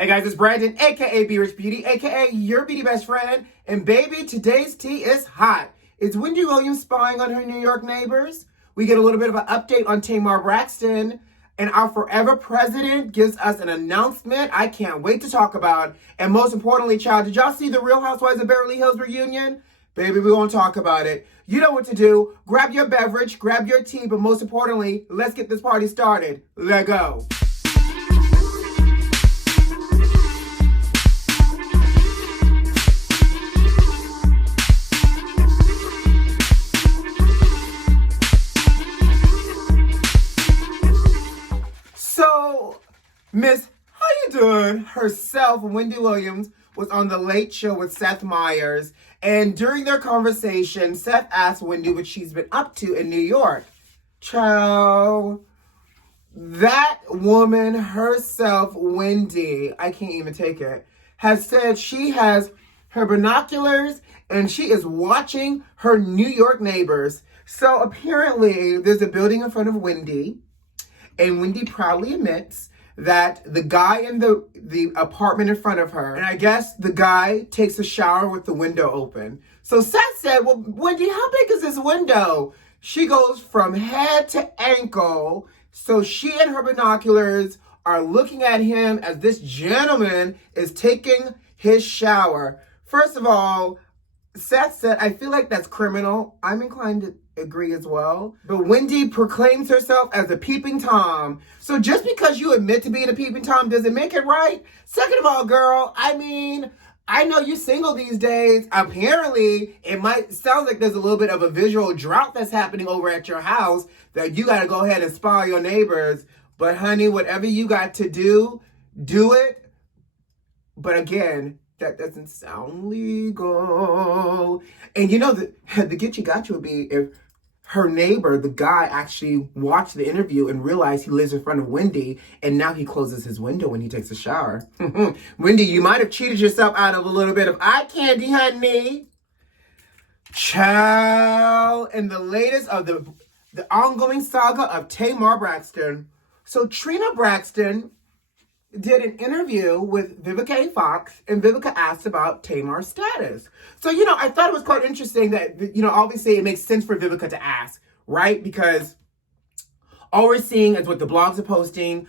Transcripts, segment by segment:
Hey guys, it's Brandon, aka B.Rich Beauty, aka your beauty best friend. And baby, today's tea is hot. Is Wendy Williams spying on her New York neighbors? We get a little bit of an update on Tamar Braxton. And our forever president gives us an announcement I can't wait to talk about. And most importantly, child, did y'all see the Real Housewives of Beverly Hills reunion? Baby, we're going to talk about it. You know what to do. Grab your beverage, grab your tea, but most importantly, let's get this party started. Let's go. Miss, how you doing? Herself, Wendy Williams, was on The Late Show with Seth Meyers. And during their conversation, Seth asked Wendy what she's been up to in New York. Child, that woman herself, Wendy, I can't even take it, has said she has her binoculars and she is watching her New York neighbors. So apparently there's a building in front of Wendy, and Wendy proudly admits that the guy in the apartment in front of her, and I guess the guy takes a shower with the window open. So Seth said, well, Wendy, how big is this window? She goes from head to ankle. So she and her binoculars are looking at him as this gentleman is taking his shower. First of all, Seth said, I feel like that's criminal. I'm inclined to agree as well. But Wendy proclaims herself as a peeping Tom. So just because you admit to being a peeping Tom doesn't make it right. Second of all, girl, I mean, I know you're single these days. Apparently, it might sound like there's a little bit of a visual drought that's happening over at your house that you got to go ahead and spy your neighbors. But honey, whatever you got to do, do it. But again, that doesn't sound legal. And you know, the get you got you would be if her neighbor, the guy, actually watched the interview and realized he lives in front of Wendy, and now he closes his window when he takes a shower. Wendy, you might have cheated yourself out of a little bit of eye candy, honey. Child, and the latest of the ongoing saga of Tamar Braxton. So Trina Braxton did an interview with Vivica A. Fox, and Vivica asked about Tamar's status. So, you know, I thought it was quite interesting that, you know, obviously it makes sense for Vivica to ask, right? Because all we're seeing is what the blogs are posting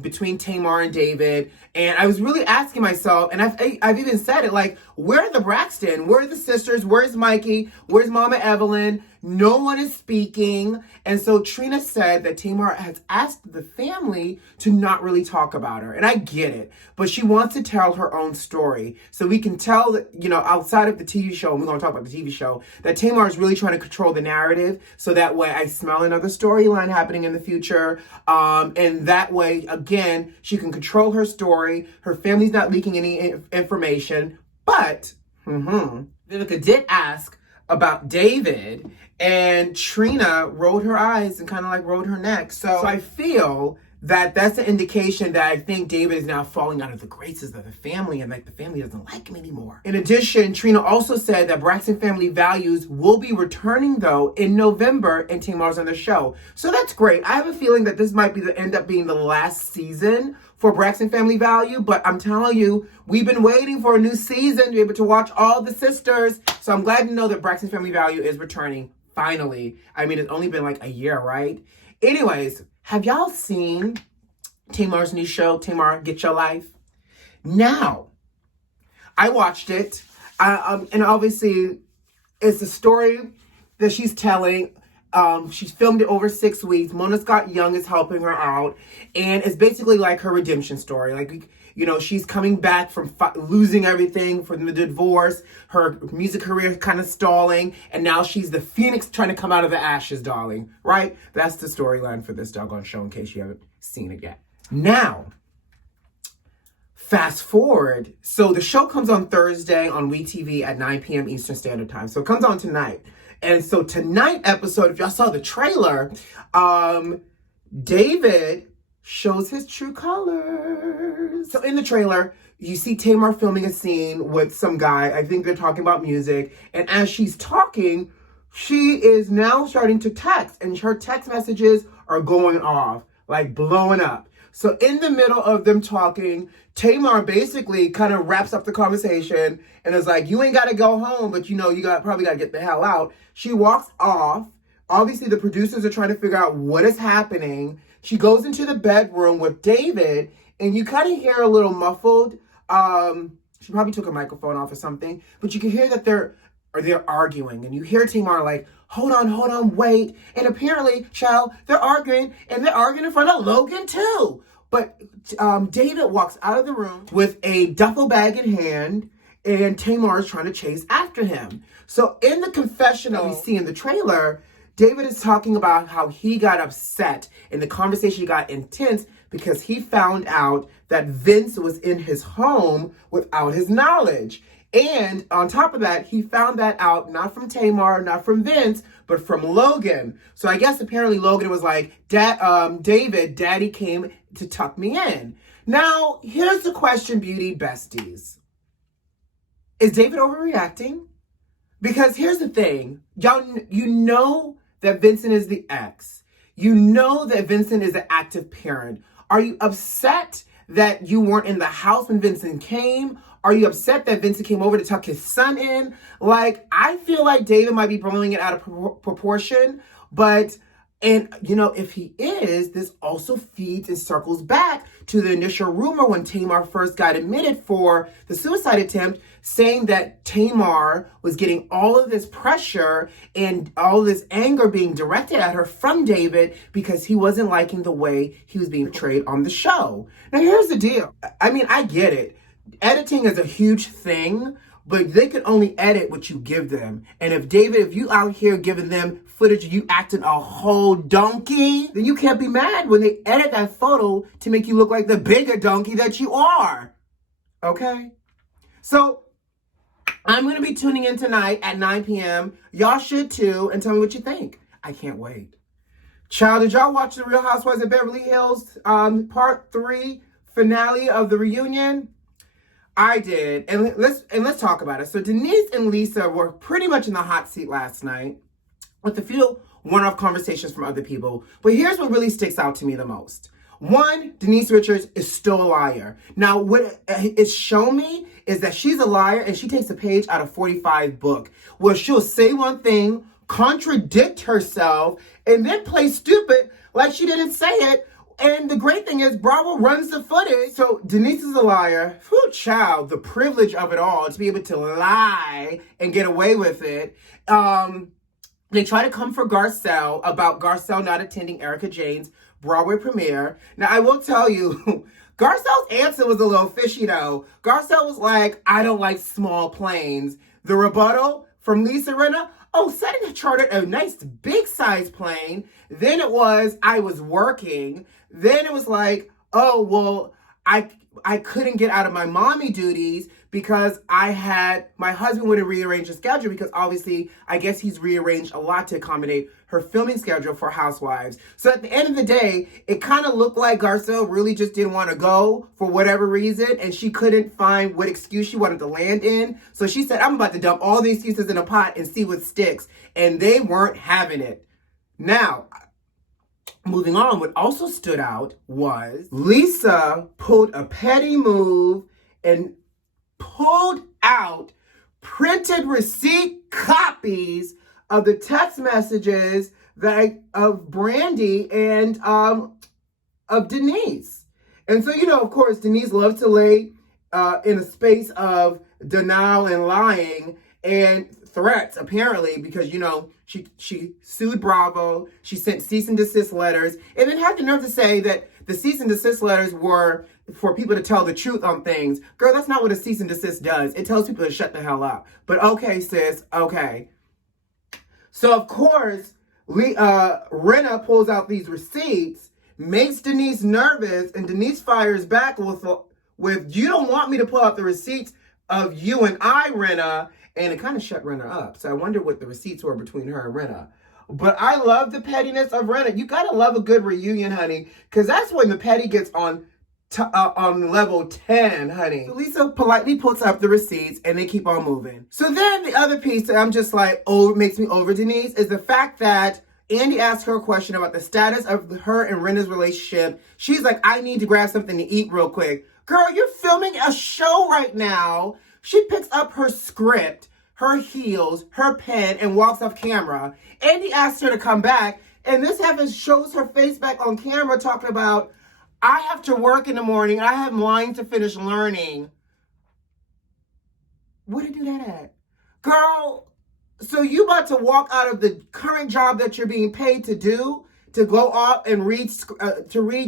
between Tamar and David. And I was really asking myself, and I've even said it, like, where are the Braxton? Where are the sisters? Where's Mikey? Where's Mama Evelyn? No one is speaking. And so Trina said that Tamar has asked the family to not really talk about her. And I get it. But she wants to tell her own story. So we can tell that, you know, outside of the TV show, and we're going to talk about the TV show, that Tamar is really trying to control the narrative. So that way I smell another storyline happening in the future. And that way, again, she can control her story. Her family's not leaking any information. But Vivica did ask about David, and Trina rolled her eyes and kind of like rolled her neck. So I feel that that's an indication that I think David is now falling out of the graces of the family, and like the family doesn't like him anymore. In addition, Trina also said that Braxton Family Values will be returning though in November, and Tamar's on the show. So that's great. I have a feeling that this might end up being the last season for Braxton Family Value, but I'm telling you, we've been waiting for a new season to be able to watch all the sisters. So I'm glad to know that Braxton Family Value is returning, finally. I mean, it's only been like a year, right? Anyways, have y'all seen Tamar's new show, Tamar Get Your Life? Now, I watched it, and obviously, it's a story that she's telling. She's filmed it over 6 weeks. Mona Scott Young is helping her out. And it's basically like her redemption story. Like, you know, she's coming back from losing everything from the divorce. Her music career kind of stalling. And now she's the phoenix trying to come out of the ashes, darling. Right? That's the storyline for this doggone show, in case you haven't seen it yet. Now, fast forward. So the show comes on Thursday on WeTV at 9 p.m. Eastern Standard Time. So it comes on tonight. And so tonight episode, if y'all saw the trailer, David shows his true colors. So in the trailer, you see Tamar filming a scene with some guy. I think they're talking about music. And as she's talking, she is now starting to text. And her text messages are going off, like blowing up. So in the middle of them talking, Tamar basically kind of wraps up the conversation and is like, you ain't got to go home, but you probably got to get the hell out. She walks off. Obviously, the producers are trying to figure out what is happening. She goes into the bedroom with David, and you kind of hear a little muffled. She probably took a microphone off or something, but you can hear that they're arguing, and you hear Tamar like, hold on, wait. And apparently, child, they're arguing in front of Logan too. But David walks out of the room with a duffel bag in hand, and Tamar is trying to chase after him. So in the confessional we see in the trailer, David is talking about how he got upset and the conversation got intense because he found out that Vince was in his home without his knowledge. And on top of that, he found that out not from Tamar, not from Vince, but from Logan. So I guess apparently Logan was like, David, Daddy came to tuck me in. Now, here's the question, beauty besties. Is David overreacting? Because here's the thing. Y'all, you know that Vincent is the ex. You know that Vincent is an active parent. Are you upset that you weren't in the house when Vincent came? Are you upset that Vincent came over to tuck his son in? Like, I feel like David might be blowing it out of proportion, and if he is, this also feeds and circles back to the initial rumor when Tamar first got admitted for the suicide attempt, saying that Tamar was getting all of this pressure and all this anger being directed at her from David because he wasn't liking the way he was being portrayed on the show. Now, here's the deal. I mean, I get it. Editing is a huge thing, but they can only edit what you give them. And if you out here giving them footage of you acting a whole donkey, then you can't be mad when they edit that photo to make you look like the bigger donkey that you are. Okay? So, I'm going to be tuning in tonight at 9 p.m. Y'all should too, and tell me what you think. I can't wait. Child, did y'all watch The Real Housewives of Beverly Hills Part 3 finale of the reunion? I did, and let's talk about it. So Denise and Lisa were pretty much in the hot seat last night with a few one-off conversations from other people. But here's what really sticks out to me the most. One, Denise Richards is still a liar. Now, what it's shown me is that she's a liar, and she takes a page out of 45 book, where she'll say one thing, contradict herself, and then play stupid like she didn't say it. And the great thing is, Bravo runs the footage. So Denise is a liar. Whew, child, the privilege of it all, to be able to lie and get away with it. They try to come for Garcelle about Garcelle not attending Erica Jane's Broadway premiere. Now, I will tell you, Garcelle's answer was a little fishy, though. Garcelle was like, I don't like small planes. The rebuttal from Lisa Rinna, Setting had chartered a nice big size plane. Then it was, I was working. Then it was like, I couldn't get out of my mommy duties because my husband would have rearranged the schedule because obviously, I guess he's rearranged a lot to accommodate her filming schedule for Housewives. So at the end of the day, it kind of looked like Garcelle really just didn't want to go for whatever reason, and she couldn't find what excuse she wanted to land in. So she said, I'm about to dump all the excuses in a pot and see what sticks. And they weren't having it. Now, moving on, what also stood out was Lisa pulled a petty move and pulled out printed receipt copies of the text messages of Brandy and of Denise. And so, of course, Denise loves to lay in a space of denial and lying and threats, apparently, because, she sued Bravo, she sent cease and desist letters, and then had the nerve to say that the cease and desist letters were for people to tell the truth on things. Girl, that's not what a cease and desist does. It tells people to shut the hell up. But okay, sis, okay. So, of course, Rinna pulls out these receipts, makes Denise nervous, and Denise fires back with you don't want me to pull out the receipts of you and I, Rinna, and it kind of shut Rinna up. So I wonder what the receipts were between her and Rinna. But I love the pettiness of Rinna. You gotta love a good reunion, honey, because that's when the petty gets on level 10, honey. So Lisa politely puts up the receipts and they keep on moving. So then the other piece that I'm just like, makes me over Denise is the fact that Andy asked her a question about the status of her and Rinna's relationship. She's like, I need to grab something to eat real quick. Girl, you're filming a show right now. She picks up her script, her heels, her pen, and walks off camera. Andy asks her to come back, and this happens, shows her face back on camera talking about, I have to work in the morning. I have lines to finish learning. Where did you do that at? Girl, so you about to walk out of the current job that you're being paid to do, to go off and read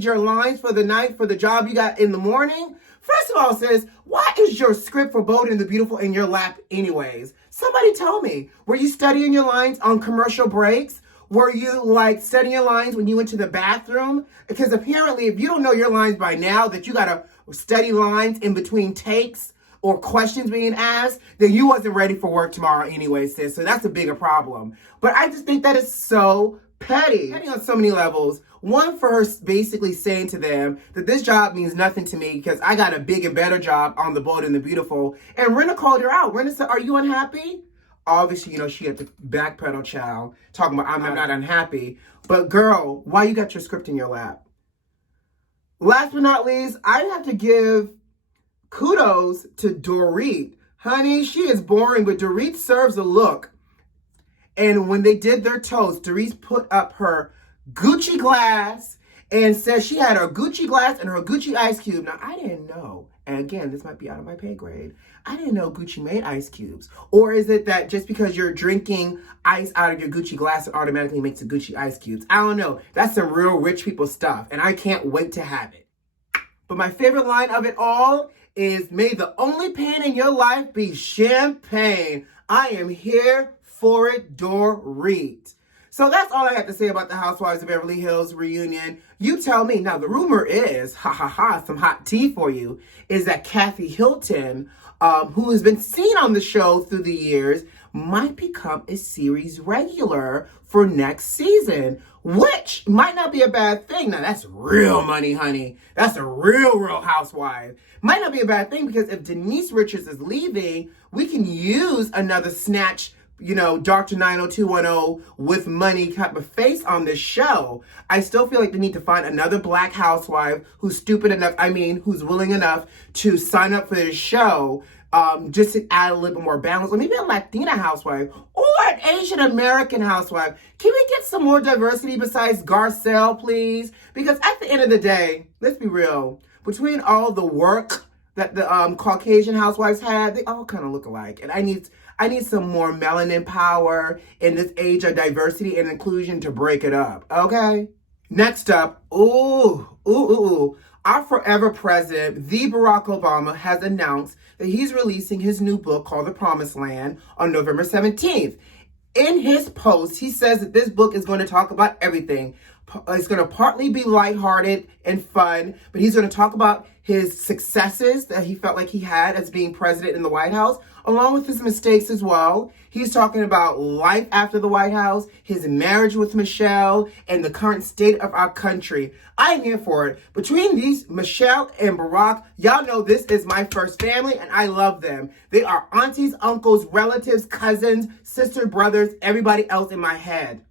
your lines for the night for the job you got in the morning? First of all, sis, why is your script for Bold and the Beautiful in your lap anyways? Somebody tell me, were you studying your lines on commercial breaks? Were you like studying your lines when you went to the bathroom? Because apparently if you don't know your lines by now, that you gotta study lines in between takes or questions being asked, then you wasn't ready for work tomorrow anyway, sis. So that's a bigger problem. But I just think that is so petty on so many levels. One, for her basically saying to them that this job means nothing to me because I got a big and better job on the Bold and the Beautiful. And Rinna called her out. Rinna said, are you unhappy? Obviously, she had to backpedal, child, talking about I'm not unhappy. But girl, why you got your script in your lap? Last but not least, I have to give kudos to Dorit. Honey, she is boring, but Dorit serves a look. And when they did their toast, Dorit put up her Gucci glass and said she had her Gucci glass and her Gucci ice cube. Now, I didn't know, and again, this might be out of my pay grade, I didn't know Gucci made ice cubes. Or is it that just because you're drinking ice out of your Gucci glass, it automatically makes it Gucci ice cubes? I don't know. That's some real rich people stuff, and I can't wait to have it. But my favorite line of it all is, may the only pain in your life be champagne. I am here for it, Dorit. So that's all I have to say about the Housewives of Beverly Hills reunion. You tell me. Now, the rumor is, some hot tea for you, is that Kathy Hilton, who has been seen on the show through the years, might become a series regular for next season, which might not be a bad thing. Now, that's real money, honey. That's a real housewife. Might not be a bad thing because if Denise Richards is leaving, we can use another snatch, Dr. 90210 with money type of face on this show. I still feel like they need to find another black housewife who's who's willing enough to sign up for this show, just to add a little bit more balance, or maybe a Latina housewife or an Asian American housewife. Can we get some more diversity besides Garcelle, please? Because at the end of the day, let's be real, between all the work that the Caucasian housewives had, they all kind of look alike. And I need some more melanin power in this age of diversity and inclusion to break it up, okay? Next up, our forever president, the Barack Obama, has announced that he's releasing his new book called The Promised Land on November 17th. In his post, he says that this book is going to talk about everything. It's going to partly be lighthearted and fun, but he's going to talk about his successes that he felt like he had as being president in the White House, along with his mistakes as well. He's talking about life after the White House, his marriage with Michelle, and the current state of our country. I am here for it. Between these, Michelle and Barack, y'all know this is my first family, and I love them. They are aunties, uncles, relatives, cousins, sister, brothers, everybody else in my head.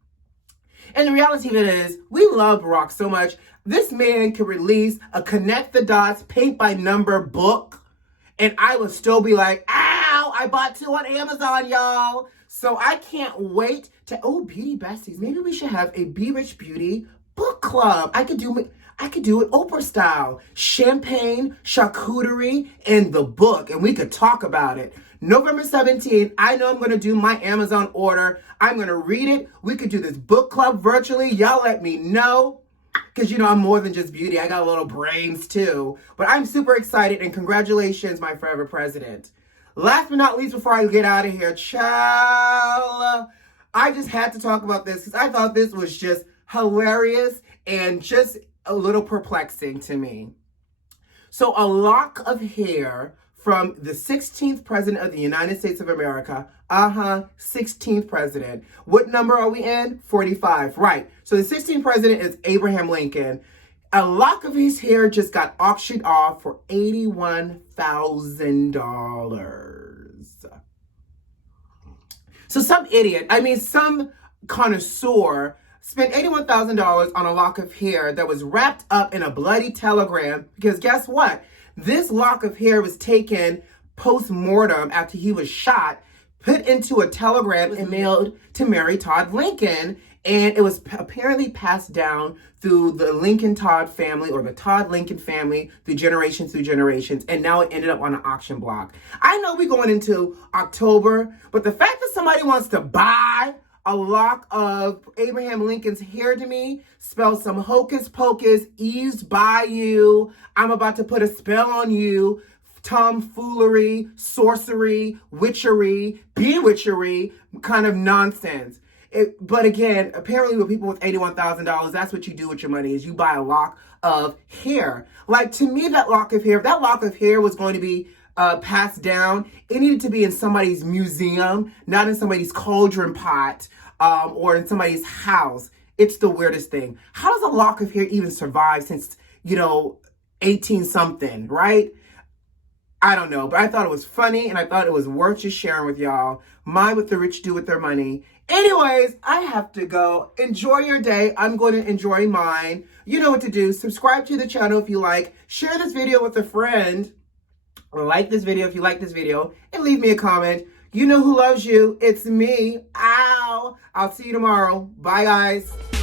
And the reality of it is, we love Barack so much. This man could release a connect the dots, paint by number book, and I would still be like, ow, I bought 2 on Amazon, y'all. So I can't wait to, beauty besties. Maybe we should have a B.Rich Beauty book club. I could do it Oprah style. Champagne, charcuterie, and the book, and we could talk about it. November 17th, I know I'm going to do my Amazon order. I'm going to read it. We could do this book club virtually. Y'all let me know. Because, I'm more than just beauty. I got little brains, too. But I'm super excited, and congratulations, my forever president. Last but not least, before I get out of here, child, I just had to talk about this because I thought this was just hilarious and just a little perplexing to me. So a lock of hair from the 16th president of the United States of America. 16th president. What number are we in? 45. Right. So the 16th president is Abraham Lincoln. A lock of his hair just got auctioned off for $81,000. So some connoisseur spent $81,000 on a lock of hair that was wrapped up in a bloody telegram because guess what? This lock of hair was taken post-mortem after he was shot, put into a telegram and mailed to Mary Todd Lincoln. And it was apparently passed down through the Lincoln Todd family, or the Todd Lincoln family, through generations. And now it ended up on an auction block. I know we're going into October, but the fact that somebody wants to buy a lock of Abraham Lincoln's hair to me spells some hocus pocus, eased by you, I'm about to put a spell on you, tomfoolery, sorcery, witchery, bewitchery kind of nonsense. But again, apparently with people with $81,000, that's what you do with your money, is you buy a lock of hair. Like, to me, that lock of hair, if that lock of hair was going to be passed down, it needed to be in somebody's museum, not in somebody's cauldron pot, or in somebody's house. It's the weirdest thing. How does a lock of hair even survive since, 18 something, right? I don't know, but I thought it was funny, and I thought it was worth just sharing with y'all. Mind what the rich do with their money. Anyways, I have to go. Enjoy your day. I'm going to enjoy mine. You know what to do. Subscribe to the channel if you like. Share this video with a friend. Or like this video if you like this video. And leave me a comment. You know who loves you. It's me. Ow. I'll see you tomorrow. Bye, guys.